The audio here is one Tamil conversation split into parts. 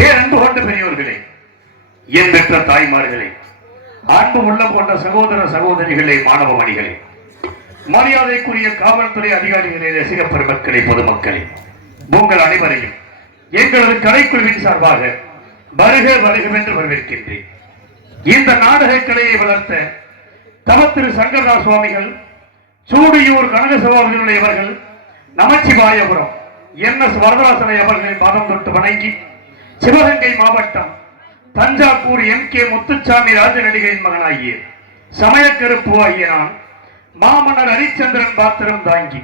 பேரன்பு கொண்ட பெரியவர்களே, என் பெற்ற தாய்மார்களே, அன்பு உள்ளம் கொண்ட சகோதர சகோதரிகளே, மாணவ மணிகளே, மரியாதைக்குரிய காவல்துறை அதிகாரிகளே, ரசிக பெருமக்களே, பொதுமக்களே, உங்கள் அனைவரையும் எங்களது கலைக்குழுவின் சார்பாக வருக வருகவென்று வரவேற்கின்றேன். இந்த நாடக கலையை வளர்த்த தவத்திரு சங்கரதாஸ் சுவாமிகள், சூடியூர் கனகசபாவினுடையவர்கள், நமச்சிவாயபுரம் NS வரதராசனை அவர்களின் பாதம் தொட்டு வணங்கி, சிவகங்கை மாவட்டம் தஞ்சாவூர் MK முத்துச்சாமி ராஜநடிகையின் மகனாகிய சமயக்கருப்பு ஆகிய நான் மாமன்னர் ஹரிச்சந்திரன் பாத்திரம் தாங்கி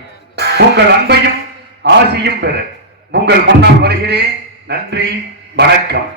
உங்கள் அன்பையும் ஆசியும் பெற உங்கள் முன்னால் வருகிறேன். நன்றி, வணக்கம்.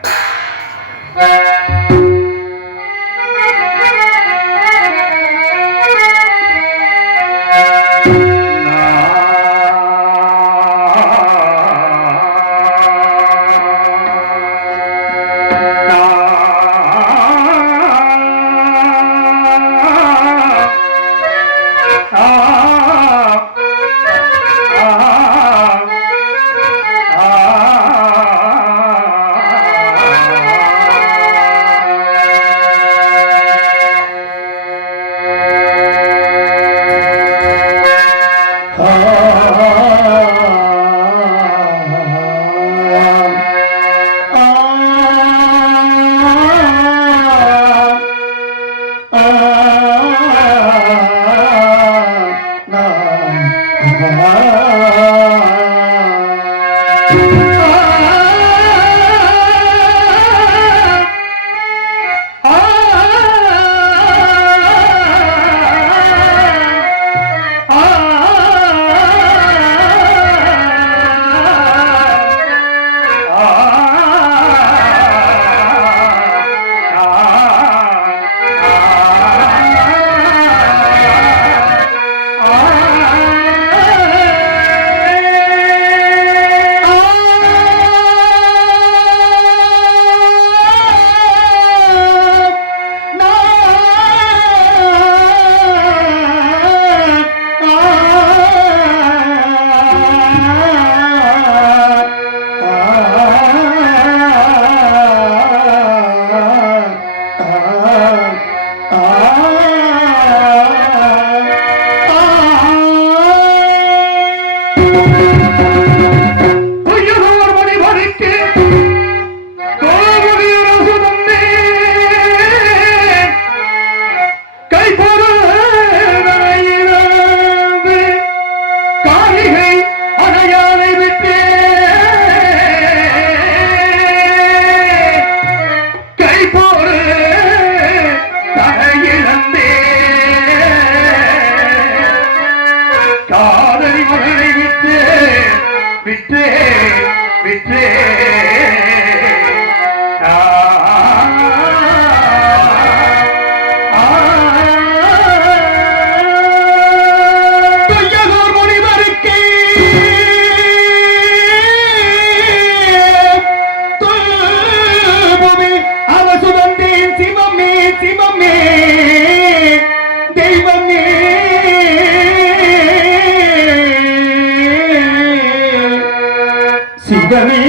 சிவமே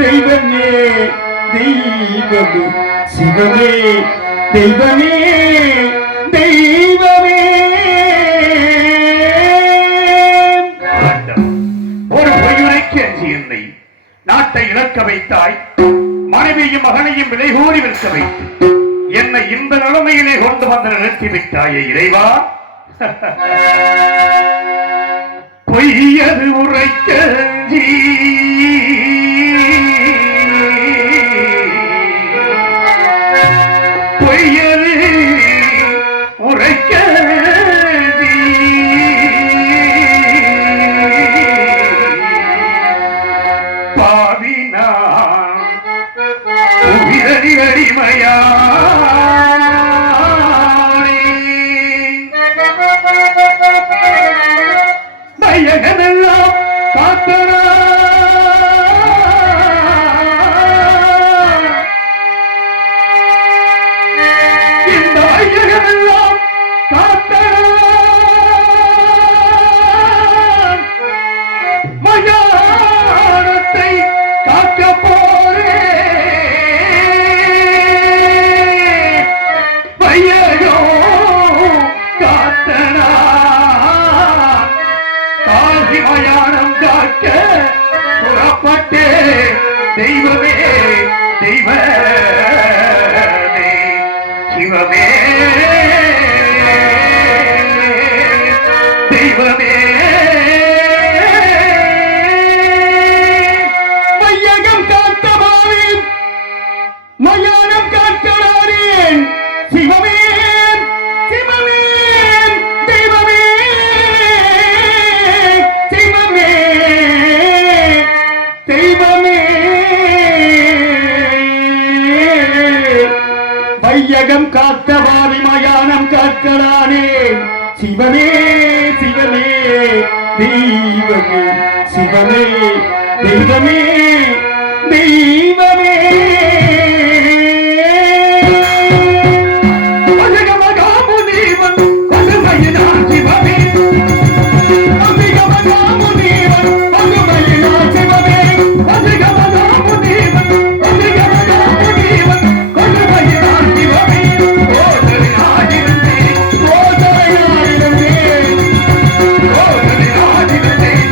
தெய்வமே, தெய்வமே சிவமே, தெய்வமே தெய்வமே. ஒரு பொய்யுரைக்கு அஞ்சி என்னை நாட்டை இழக்க வைத்தாய், மனைவியும் மகனையும் விலை கூறி விற்க வைத்து என்னை இந்த நிலைமையிலே கொண்டு வந்து நிறுத்தி விட்டாயே இறைவா. பொய்யது உரைக்க பொய்யது உரைக்க பாவினா உயிரடி அடிமையா மையகமெல்லாம் காத்தனா இந்த மையகமெல்லாம் காத்தனா மயானத்தை காக்க போரே தெய்வமே தெய்வமே சிவமே தெய்வமே மையகம் காத்தவாரி மயானம் காத்தவாரேன் சிவமே சிவமே தெய்வமே சிவமே தெய்வமே மையகம் காத்தவாரி மயானம் காக்கலானே சிவமே சிவமே தெய்வமே சிவமே தெய்வமே தெய்வமே அழகமகாமுனிவன் பசுமையினான் சிவமே அசிகமகாமுனிவன் பசுமையினான் சிவமே அழகமகாமுனிவன் பசுமையினான் சிவமே ஓதரினாயிருந்தேன் ஓதரையாயிருந்தேன் ஓதரினாயிருந்தேன்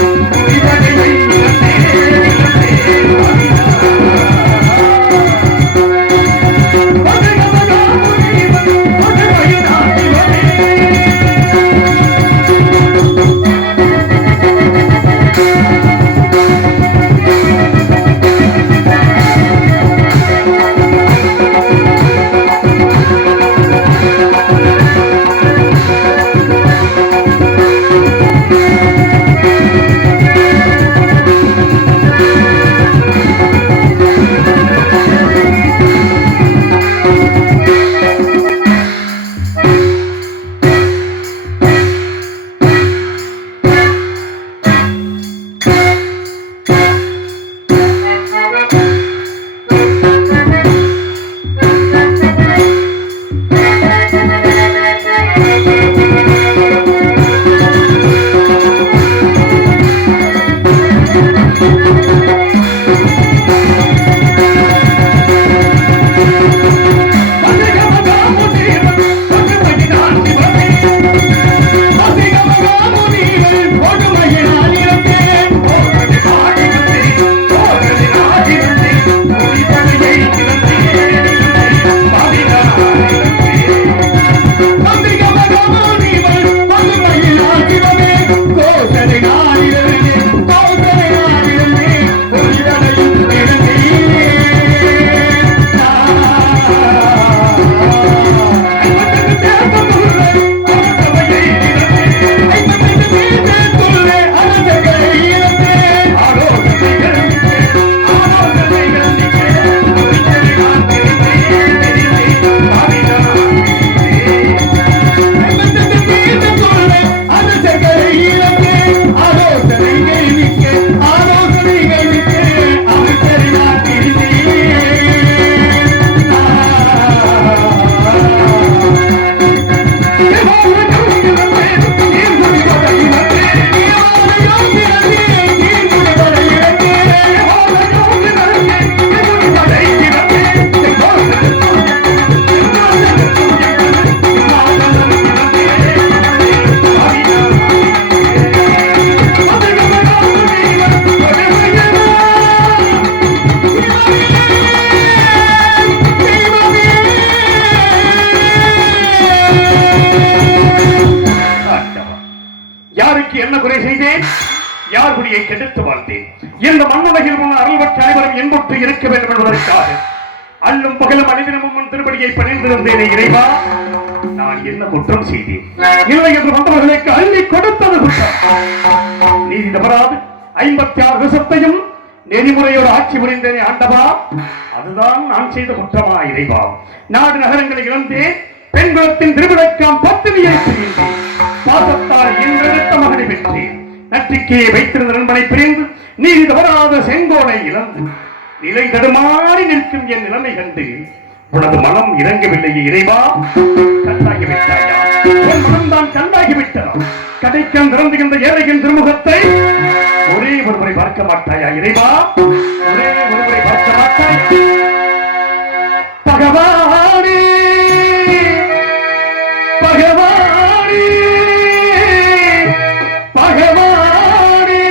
புனிதனை யார் குடியை கெடுத்து வாழ்ந்தேன். இந்த மன்னவகையில் உள்ள அருள்பற்ற அனைவரும் இன்புற்று இருக்க வேண்டும் என்பதற்காக அல்லும் பகலும் அனைதினமும் உன் திருப்படியை பணிந்திருந்தேனே இறைவா. நான் என்ன குற்றம் செய்தேன்? இல்லை என்று வந்தவர்களுக்கு அள்ளி கொடுத்தது குற்றம். நீதி தவறாது 56 வருஷத்தையும் நெறிமுறையோடு ஆட்சி புரிந்தேனே ஆண்டவா, அதுதான் நான் செய்த குற்றமா இறைவா. நாடு நகரங்களை இழந்தேன். பெண்குலத்தின் திருவிழக்காம் பத்தினியை பிரிந்தேன். பாசத்தால் இன்றெடுத்த மகனை பெற்றேன். நற்றிக்கையை வைத்திருந்த நண்பனை பிரிந்து நீதி தவறாத செங்கோலை இழந்து நிலை தடுமாறி நிற்கும் என் நிலைமை கண்டு உனது மனம் இறங்கவில்லையே இறைவா. கண்டாகிவிட்டாயா? உன் மனம்தான் கண்டாகிவிட்டதா? கடைக்கம் திறந்துகின்ற ஏழையின் திருமுகத்தை ஒரே ஒருமுறை பார்க்க மாட்டாயா இறைவா? ஒரே ஒருமுறை பார்க்க மாட்டாயா? பகவானே பகவானே பகவானே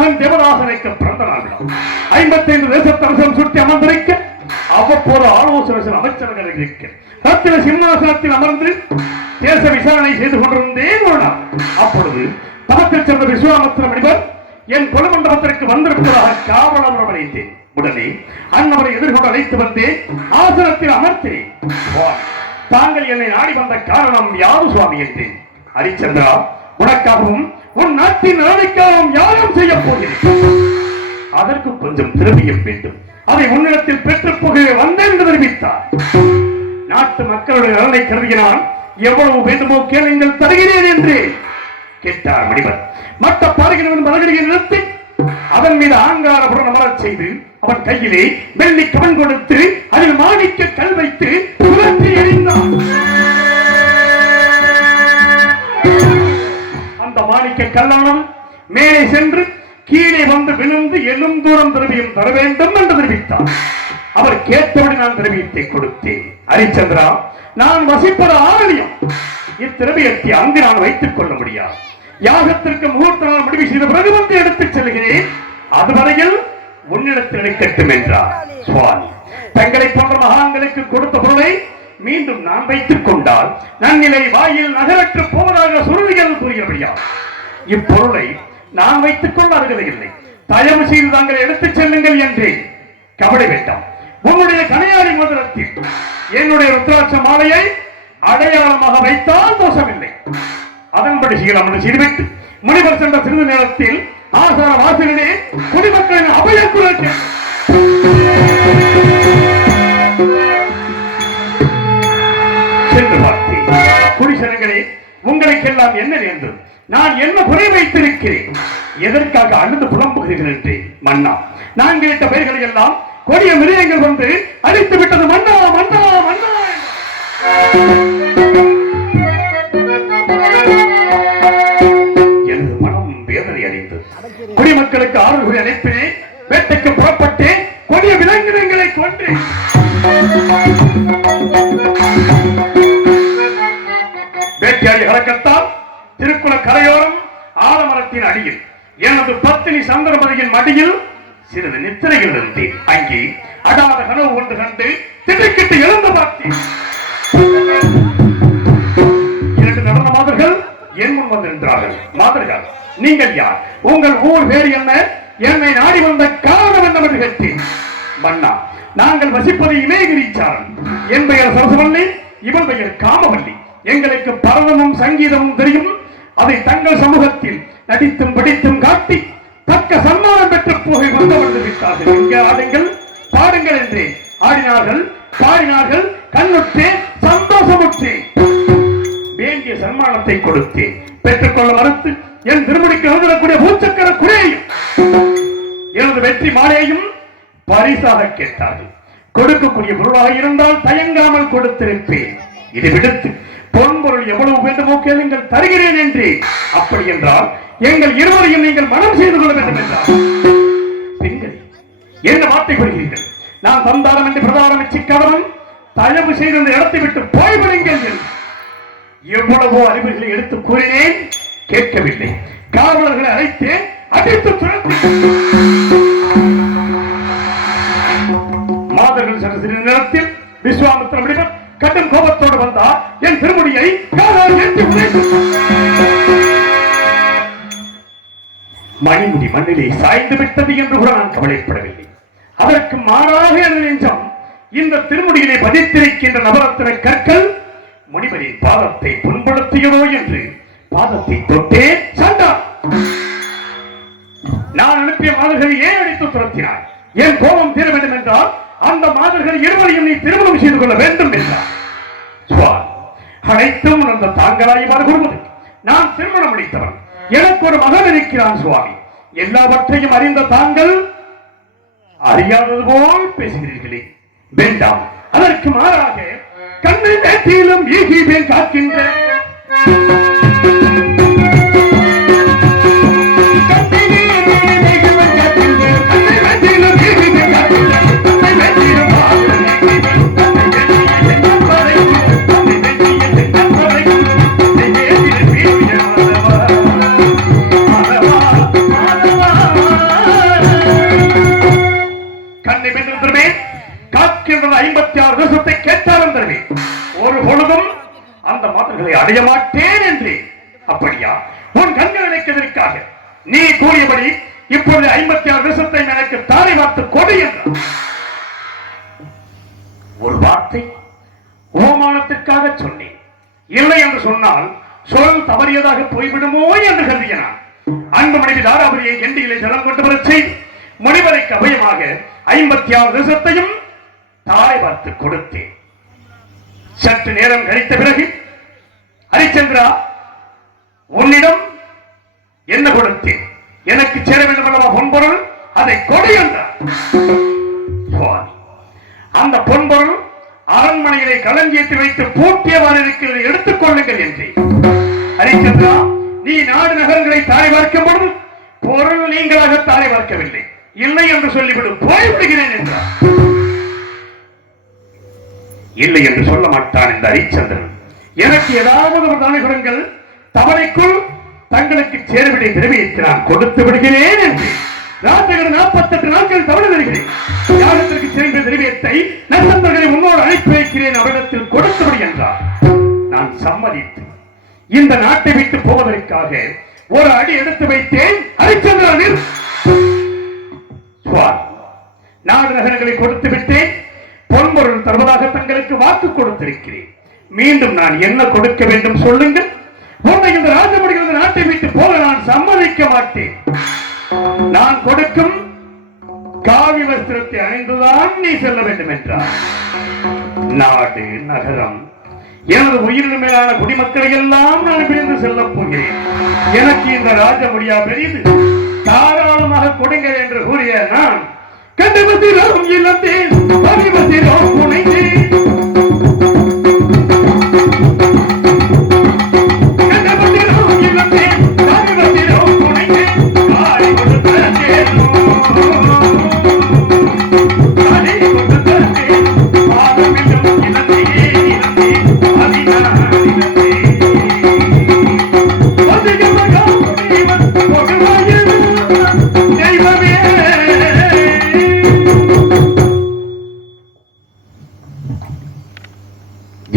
மகன் தேவதாசனுக்கு பிறந்த நாள் விழா. 55 தேசத்தரசம் சுற்றி அமர்ந்திருக்க அவ்வப்போது ஆலோசனை அமைச்சர்கள் இருக்க ரத்தின சிம்மாசனத்தில் அமர்ந்து தேச விசாரணை செய்து கொண்டிருந்தேன் ஒரு நாள். அப்பொழுது தமத்தில் சென்ற விஸ்வாமித்திர முனிவர் என் கொலமண்டபத்திற்கு வந்திருப்பதாக காவலம் அழைத்தேன். உடனே அன்னவரை எதிர்கொண்டு அழைத்து வந்தேன். ஆசனத்தில் அமர்த்தேன். தாங்கள் என்னை நாடி வந்த காரணம் யாது சுவாமி என்றேன். ஹரிச்சந்திரா, உனக்காகவும் உன் நாட்டின் நலனுக்காகவும் யாரும் செய்ய போகிறேன். அதற்கு கொஞ்சம் திரவியம் வேண்டும். அதை உன்னிடத்தில் பெற்றுப் போகவே வந்தேன் என்று தெரிவித்தார். நாட்டு மக்களுடைய நலனை கருதினான். எவ்வளவு வேண்டுமோ கேளுங்கள், தருகிறேன் என்று கேட்டார் முனிவர். மற்ற பாறைகளின் மலர்களை நிறுத்தி அதன் மீது ஆங்காரபுரம் அமரச் செய்து அவன் கையிலே வெள்ளி கவன் கொடுத்து அதில் மாணிக்க கல் வைத்து புரட்டி எறிந்தான். அந்த மாணிக்க கல்லானம் மேலே சென்று கீழே வந்து விழுந்து எனும் தூரம் திரவியம் தர வேண்டும் என்று தெரிவித்தார். அவர் கேட்டபடி நான் திரவியத்தை கொடுத்தேன். ஹரிச்சந்திரா, நான் வசிப்பது ஆலயம். இத்திரவியத்தை அங்கு நான் வைத்துக் கொள்ள முடியாது. யாகத்திற்கு முகூர்த்த நாள் முடிவு செய்த பிறகு வந்து எடுத்துச் செல்கிறேன். அதுவரையில் உன்னிடத்தில் எடுக்கட்டும் என்றார். சுவாமி, தங்களை போன்ற மகான்களுக்கு கொடுத்த பொருளை மீண்டும் நான் வைத்துக் கொண்டால் நன்னிலை வாயில் நகரற்று போவதாக சுருதிகள் கூறுகிறபடியா இப்பொருளை நான் வைத்துக் கொள்ள அருகதையில்லை. தயவு செய்து தாங்கள் எடுத்துச் செல்லுங்கள் என்றேன். கவலை வேண்டாம். உன்னுடைய கனையாளி மோதிரத்தில் என்னுடைய ருத்ராட்ச மாலையை அடையாளமாக வைத்தால் தோஷமில்லை. அதன்படி செய்யலாம் என்று செய்துவிட்டு முனிவர் சென்ற சிறிது நேரத்தில் ஆசார வாசலிலே குடிமக்களின் அபயக்குரல் சென்று பார்த்தேன். குடிசனங்களே, உங்களுக்கெல்லாம் என்ன நேர்ந்தது? நான் என்ன குறை வைத்திருக்கிறேன்? எதற்காக அழுது புலம்புகிறீர்கள் என்றேன். மன்னா, நான் கேட்ட பெயர்களை எல்லாம் கொடிய மிருகங்கள் வந்து அழித்து விட்டது. மன்னா மன்னா மன்னா. எனது மனம் வேதனை அடைந்தது. குடிமக்களுக்கு ஆறுதல் அனுப்பினேன். வேட்டைக்கு புறப்பட்டேன். கொடிய விலங்கினங்களை கொண்டு வேட்டையாடி கலக்கத்தால் திருக்குள கரையோரம் ஆலமரத்தின் அடியில் எனது பத்தினி சந்திரமதியின் மடியில் சிறிது நித்திரையில் இருந்தேன். அங்கே அடாத கனவு ஒன்று கண்டு திடுக்கிட்டு எழுந்து பார்த்தேன். 2 நடன மாதர்கள் என் முன் வந்து நின்றார்கள். மாதர்கள், நீங்கள் யார்? உங்கள் ஊர் பேர் என்ன? என்னை நாடி வந்த காரணம் என்னவென்று கேட்டேன். மன்னா, நாங்கள் வசிப்பது இமயகிரீச்சாரன். என் பெயர் சரசவல்லி, இவன் பெயர் காமவல்லி. எங்களுக்கு பரதமும் சங்கீதமும் தெரியும். அதை தங்கள் சமூகத்தில் நடித்தும் படித்தும் காட்டி தக்க சன்மானம் பெற்று போகை வந்து விட்டார்கள். எங்கே ஆடுங்கள், பாடுங்கள் என்று ஆடினார்கள், பாடினார்கள். கண்ணுற்றேன், சந்தோஷமுற்றேன். வேண்டிய சன்மானத்தை கொடுத்தேன். பெற்றுக்கொள்ள மறுத்து என் திருமுடிக்கு எழுதக்கூடிய பூச்சக்கர குறையையும் எனது வெற்றி மாலையையும் பரிசாக கேட்டார்கள். கொடுக்கக்கூடிய பொருளாக இருந்தால் தயங்காமல் கொடுத்திருப்பேன். இதை விடுத்து பொன்பொருள் எவ்வளவு வேண்டுமோ கேளுங்கள், தருகிறேன் என்று. அப்படி என்றால் எங்கள் இருவரையும் நீங்கள் மனம் செய்து கொள்ள வேண்டும் என்றார். பெண்கள் என்ன வார்த்தை கூறுகிறீர்கள்? நான் சந்தானம் என்று பிரதானம் சிக்கவனும் தயவு செய்து இந்த இடத்தை விட்டு போய்விடுங்கள். எவ்வளவோ அறிவுகளை எடுத்து கூறினேன், கேட்கவில்லை. காவலர்களை அழைத்து அடித்து துரத்தி மாதர்கள் சென்ற சிறிது நேரத்தில் விஸ்வாமித்திர முனிவர் கடும் கோபத்தோடு வந்தார். என் திருமுடியை காலால் ஏற்றி உதைத்து மணிமுடி மண்ணிலே சாய்ந்து விட்டது என்று கூட நான் கவலைப்படவில்லை. அதற்கு மாறாக எனது நெஞ்சம் இந்த திருமுடியிலே பதித்திருக்கின்ற நவரத்தின கற்கள் முனிவரின் பாதத்தை புண்படுத்தியதோ என்று பாதத்தை தொட்டே சண்டார். நான் அனுப்பிய மாதர்களை ஏன் அடித்து துரத்தினார்? என் கோபம் தீர வேண்டும் என்றால் அந்த மாதர்கள் இருவரையும் நீ திருமணம் செய்து கொள்ள வேண்டும் என்றார். அனைத்தும் அந்த தாங்களாய் கூறுவது. நான் திருமணம் முடித்தவன். எனக்கு ஒரு மகன் இருக்கிறான் சுவாமி. எல்லாவற்றையும் அறிந்த தாங்கள் அறியாதது போல் பேசுகிறீர்களே. வேண்டாம். அதற்கு மாறாக கண்ணை வேட்டியிலும் ஈகிபேன் காக்கின்ற அடைய மாட்டேன் என்று. அப்படியா? உன் கண்கள் நினைக்கிறதற்காக நீ கூறியபடி இப்பொழுது 56 வருஷத்தை எனக்கு தாரை வார்த்து கொடு என்றார். ஒரு வார்த்தை ஓமானத்திற்காக சொன்னேன். இல்லை என்று சொன்னால் சொல் தவறியதாக போய்விடுமோ என்று கருதினான். அன்பு மனைவி தாராபுரியை கெண்டியிலே ஜலம் கொண்டு வர செய்து முனிவரைக்கு அபயமாக 56 வருஷத்தையும் தாரை பார்த்து கொடுத்தேன். சற்று நேரம் கழித்த பிறகு, ஹரிச்சந்திரா, உன்னிடம் என்ன கொடுத்தேன்? எனக்கு சேர வேண்டும் அல்லவா பொன்பொருள், அதை கொடு என்றார். அந்த பொன்பொருள் அரண்மனையிலே களஞ்சியத்தில் வைத்து பூட்டியவாறு இருக்கிறது, எடுத்துக் கொள்ளுங்கள் என்றேன். ஹரிச்சந்திரா, நீ நாடு நகரங்களை தாரை பார்க்கும் பொழுது பொருள் நீங்களாக தாரை பார்க்கவில்லை, இல்லை என்று சொல்லிவிடு, போய்விடுகிறேன் என்றார். இல்லை என்று சொல்ல மாட்டான் இந்த ஹரிச்சந்திரன். எனக்கு ஏதாவது ஒரு தானகுரங்கள் தவணைக்குள் தங்களுக்கு சேரவிடை திரவியத்தை நான் கொடுத்து விடுகிறேன் என்று ராஜகர் 48 நாட்கள் தவணை தருகிறேன். யாகத்திற்கு சேர்ந்த திரவியத்தை நண்பர்களை முன்னோடு அனுப்பி வைக்கிறேன், அவரிடத்தில் கொடுத்து விடு என்றார். நான் சம்மதித்து இந்த நாட்டை விட்டு போவதற்காக ஒரு அடி எடுத்து வைத்தேன். ஹரிச்சந்திரனில் நாடு நகரங்களை கொடுத்து விட்டேன், பொன்பொருள் தருவதாக தங்களுக்கு வாக்கு கொடுத்திருக்கிறேன். மீண்டும் நான் என்ன கொடுக்க வேண்டும் சொல்லுங்கள். உன்னை இந்த ராஜமணிகள் நாட்டை விட்டு போக நான் சம்மதிக்க மாட்டேன். நான் கொடுக்கும் காவி வஸ்திரத்தை அணிந்துதான் நீ செல்ல வேண்டும் என்றார். நாடு நகரம் எனது உயிரின் மேலான குடிமக்களை எல்லாம் நான் பிரிந்து செல்ல போகிறேன். எனக்கு இந்த ராஜமுடியா பெரியது, தாராளமாக கொடுங்கள் என்று கூறிய நான் கண்டுபத்திரம் இல்லத்தேன் பரிவத்திரம் புனைந்தேன்.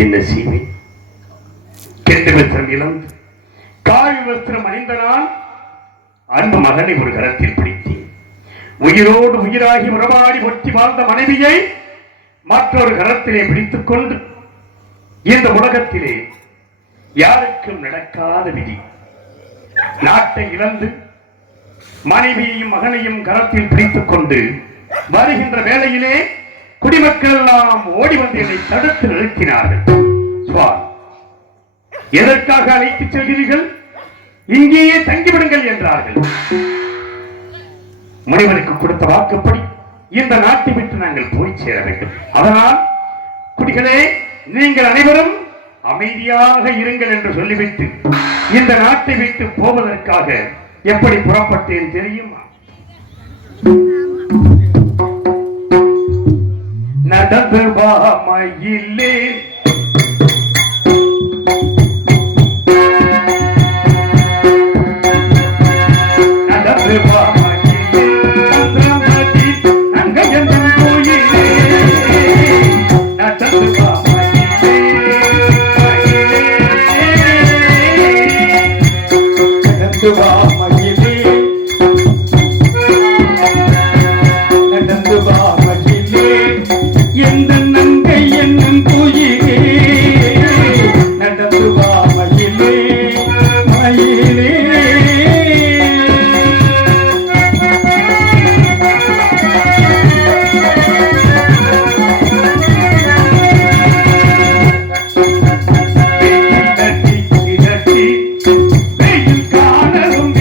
என்ன செய்வேன்? கெட்ட வஸ்திரம் இழந்து காவி வஸ்திரம் அணிந்த நான் அன்பு மகனை ஒரு கரத்தில் பிடித்தேன். உயிரோடு உயிராகி உறவாடி ஒட்டி வாழ்ந்த மனைவியை மற்றொரு கரத்திலே பிடித்துக் கொண்டு இந்த உலகத்திலே யாருக்கும் நடக்காத விதி, நாட்டை இழந்து மனைவியையும் மகனையும் கரத்தில் பிடித்துக் கொண்டு வருகின்ற வேளையிலே குடிமக்கள் எல்லாம் ஓடி வந்து என்னை தடுத்து நிறுத்தினார்கள். எதற்காக அழைத்துச் செல்கிறீர்கள்? இங்கேயே தங்கிவிடுங்கள் என்றார்கள். முனிவனுக்கு கொடுத்த வாக்குப்படி இந்த நாட்டை விட்டு நாங்கள் போய் சேர வேண்டும். அதனால் குடிகளே, நீங்கள் அனைவரும் அமைதியாக இருங்கள் என்று சொல்லிவிட்டு இந்த நாட்டை விட்டு போவதற்காக எப்படி புறப்பட்டேன் தெரியுமா? நடந்து வா மயிலே, நடந்து வா மயிலே, சந்திரமதி நங்கையந்தன் கோயிலே, நடந்து வா மயிலே, நடந்து வா மயிலே, நடந்து வா மயிலே, எந்த நங்கை என்னும் கோயிலே, நடந்து வா மயிலே, மயிலே. வெயில் காணலும்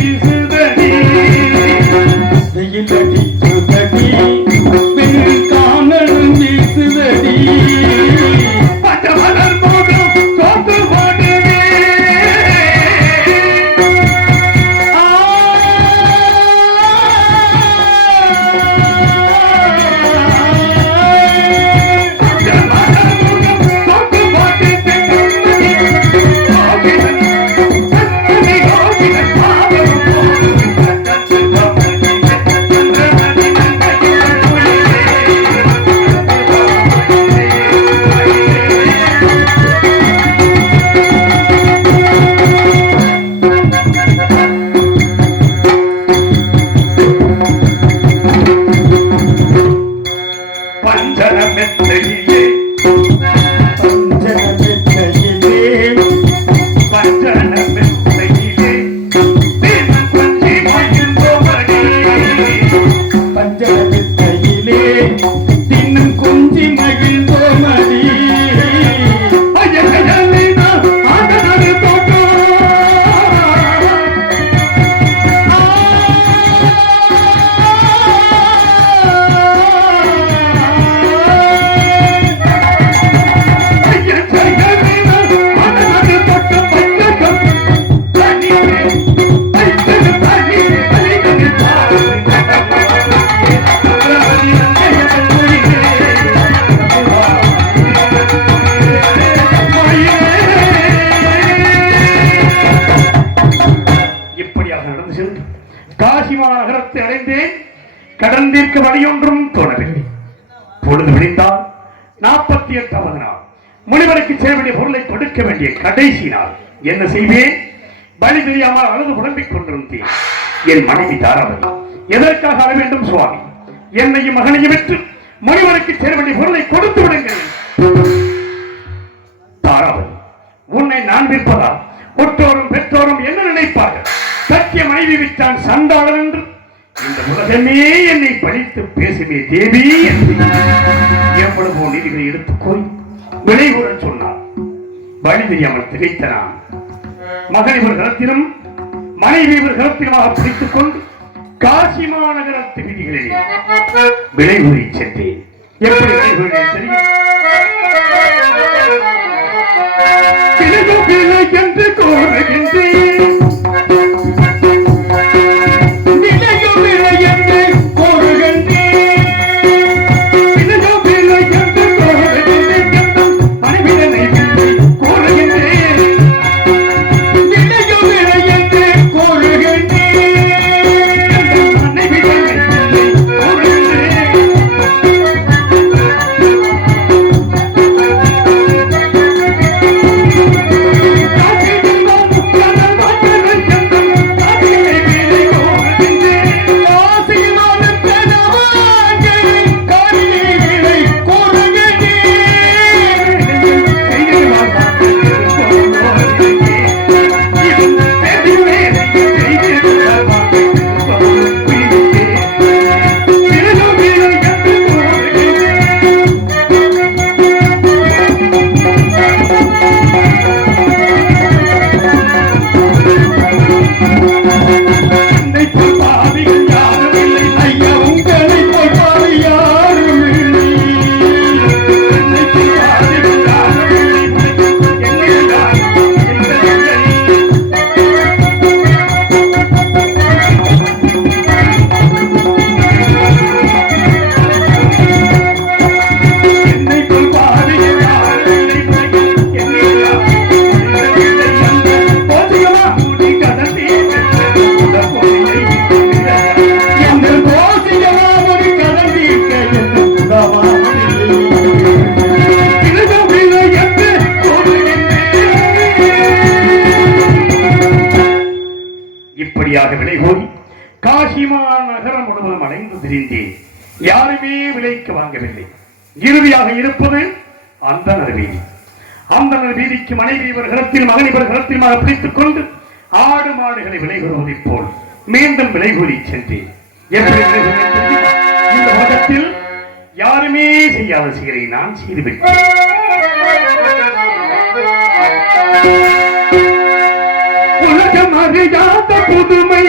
காசிமா நகரத்தை அடைந்தேன். கடந்திருக்க வழியொன்றும் தோணவில்லை. பொழுது விடிந்தால் 48வது நாள், முனிவருக்கு சேர வேண்டிய பொருளை கொடுக்க வேண்டிய கடைசி நாள். என்ன செய்வேன்? வழி தெரியாமல் அழுது புலம்பிக் கொண்டிருந்தேன். என் மனைவி தாராவதி, எதற்காக அழ வேண்டும் சுவாமி? என்னையும் மகனையும் விட்டு முனிவருக்கு சேர வேண்டிய பொருளை கொடுத்து விடுங்கள். தாராவதி, உன்னை நான் விற்பதால் ஒற்றோரும் பெற்றோரும் என்ன நினைப்பார்கள்? சத்திய மனைவி விட்டான் சண்டாளன் என்று இந்த உலகமே என்னை பழித்து பேசுமே தேவி என்று எவ்வளவோ நீதிகளை எடுத்துக்கோய் விலை கூற சொன்னார். வழி தெரியாமல் திகைத்த நான் மகன் இவர் கரத்திலும் மனைவி இவர் கரத்திலுமாக பிடித்துக் கொண்டு காசிமா நகரத்து விதிகளில் விலை கூறி சென்றேன். எப்படி விலை கூறினேன் தெரியும்? என்று கோருகின்றேன், விலை கூறி காசிமா நகரம் முழுவதும் அடைந்து திரிந்தேன். யாருமே விலைக்கு வாங்கவில்லை. இறுதியாக இருப்பது அந்தனர் வீதி. அந்தனர் வீதிக்கு மனைவி இவர் கரத்தில் மகன் இவர் கரத்தில் பிடித்துக் கொண்டு ஆடு மாடுகளை விலை கூறுவதை போல் மீண்டும் விலை கூறி சென்றேன். எப்படி விலை கூறி இந்த உலகத்தில் யாருமே செய்யாத சீரை நான் செய்துவிட்டேன். உலகம் அறியாத புதுமை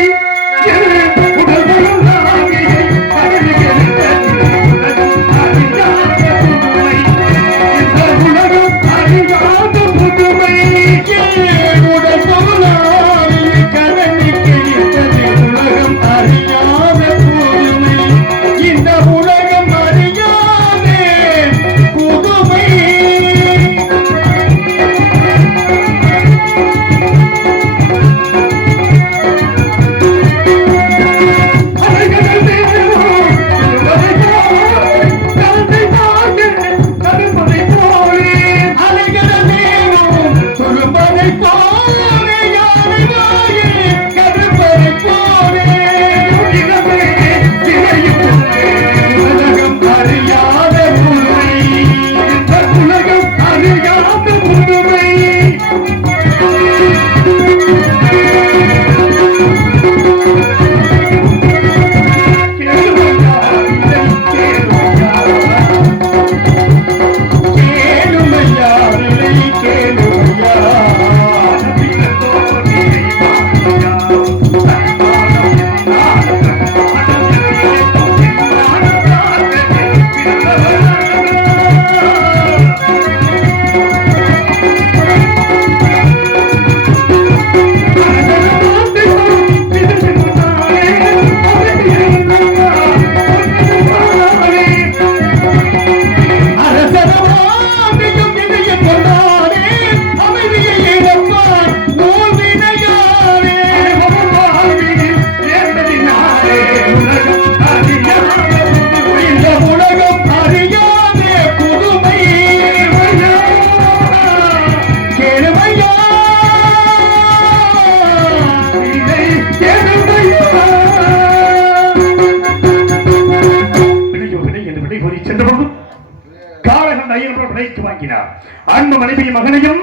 விலைக்கு வாங்கினார். அன்பு மனைவியும் மகனையும்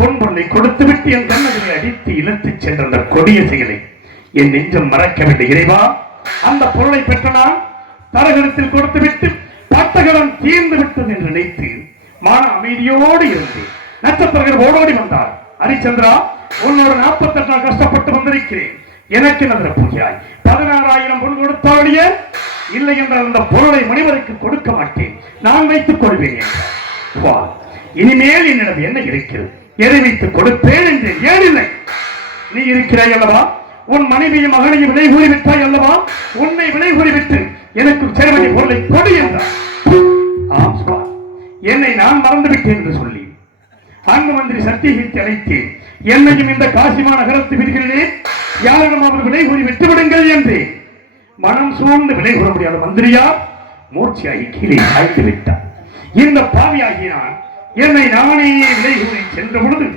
பொன்பொருளை கொடுத்துவிட்டு என் கண்ணகளை அடித்து இழுத்துச் சென்ற அந்த கொடிய செயலை என் நெஞ்சம் மறக்கவில்லை. இறைவா, அந்த பொருளை பெற்ற நான் தரகத்தில் கொடுத்துவிட்டு பட்டகலம் தீர்ந்து விட்டது என்று நினைத்து மான அமைதியோடு இருந்து நட்சத்திரங்கள் ஓடோடி வந்தார். ஹரிச்சந்திரா, உன்னோட 48 நாள் கஷ்டப்பட்டு வந்திருக்கிறேன், எனக்கு நகர போகிறாய். 16,000 பொன் கொடுத்தாலேயே இல்லை என்றால் அந்த பொருளை மணிவருக்கு கொடுக்க மாட்டேன், நான் வைத்துக் கொள்வேன் என்றார். இனிமேல் என்னிடம் என்ன இருக்கிறது, எதை வைத்துக் கொடுப்பேன் என்று ஏன் இல்லை? நீ இருக்கிறாய் அல்லவா, உன் மனைவியும் மகனையும் விலை கூறிவிட்டாய் அல்லவா, உன்னை விலை கூறிவிட்டு எனக்கு செலவழி பொருளை கொடு என்றார். என்னை நான் மறந்துவிட்டேன் என்று சொல்லி அன்பு மந்திரி சத்தியகித்தை அழைத்தேன். என்னையும் இந்த காசிமா நகரத்து விடுகிறேனே, யாரிடம் அவர் விலை கூறி விட்டுவிடுங்கள் என்று மனம் சூழ்ந்து விலை கூற முடியாத மந்திரியா மூர்ச்சியாகி கீழே சாய்ந்து விட்டார். இந்த பாவியாகிய நான் என்னை நானே விலை கூறி சென்ற பொழுது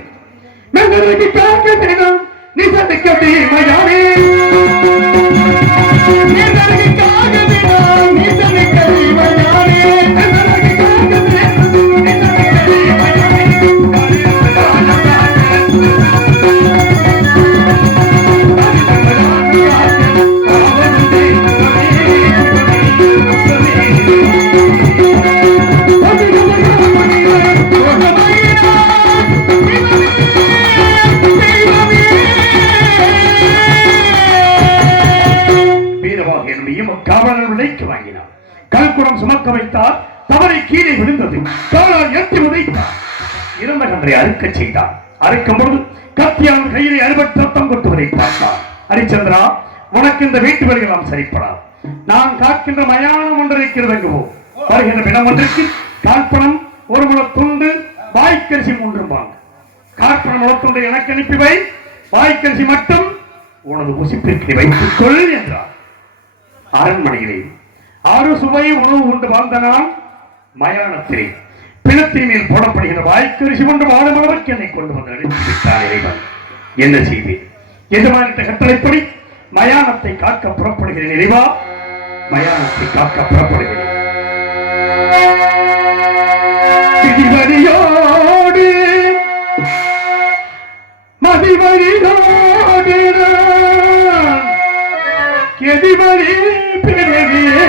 கல்குடம் சுமக்க வைத்தார், தவறை கீழே விழுந்தது, காலால் எட்டி உதைத்தார், இறந்த கன்றை அறுக்க செய்தார். அறுக்கும் பொழுது கத்தியானது கையிலே அறுபட்டு ரத்தம் கொட்டுவதை பார்த்தார். ஹரிச்சந்திரா, உனக்கு இந்த வீட்டு வழிகளாம் சரிப்படாது. நான் காக்கின்ற மயானம் ஒன்று இருக்கிறது. வருகின்ற பிணம் ஒன்றிற்கு காற்பணம் 1 முழ துண்டு, வாய்க்கரிசி 3 வாங்க. காற்பணம் முழத்துண்டை எனக்கு அனுப்பி வை, வாய்க்கரிசி மட்டும் உனது புசிப்பிற்கு வைத்துக் கொள் என்றார். அரண்மனையிலே 6 சுவை உணவு உண்டு வாழ்ந்த நான் மயானத்திலே பிணத்தின் மேல் போடப்படுகிற வாய்க்கரிசி கொண்டு வாழும் அளவுக்கு என்னை கொண்டு வந்து அழைத்து விட்டார் இறைவன். என்ன செய்வேன்? எஜமானிட்ட கட்டளைப்படி மயானத்தை காக்க புறப்படுகிறேன். இறைவா, மயானத்தை காக்க புறப்படுகிறேன். விதிவரியோடு மதிவரியோடு கெதிவரி பிறவியே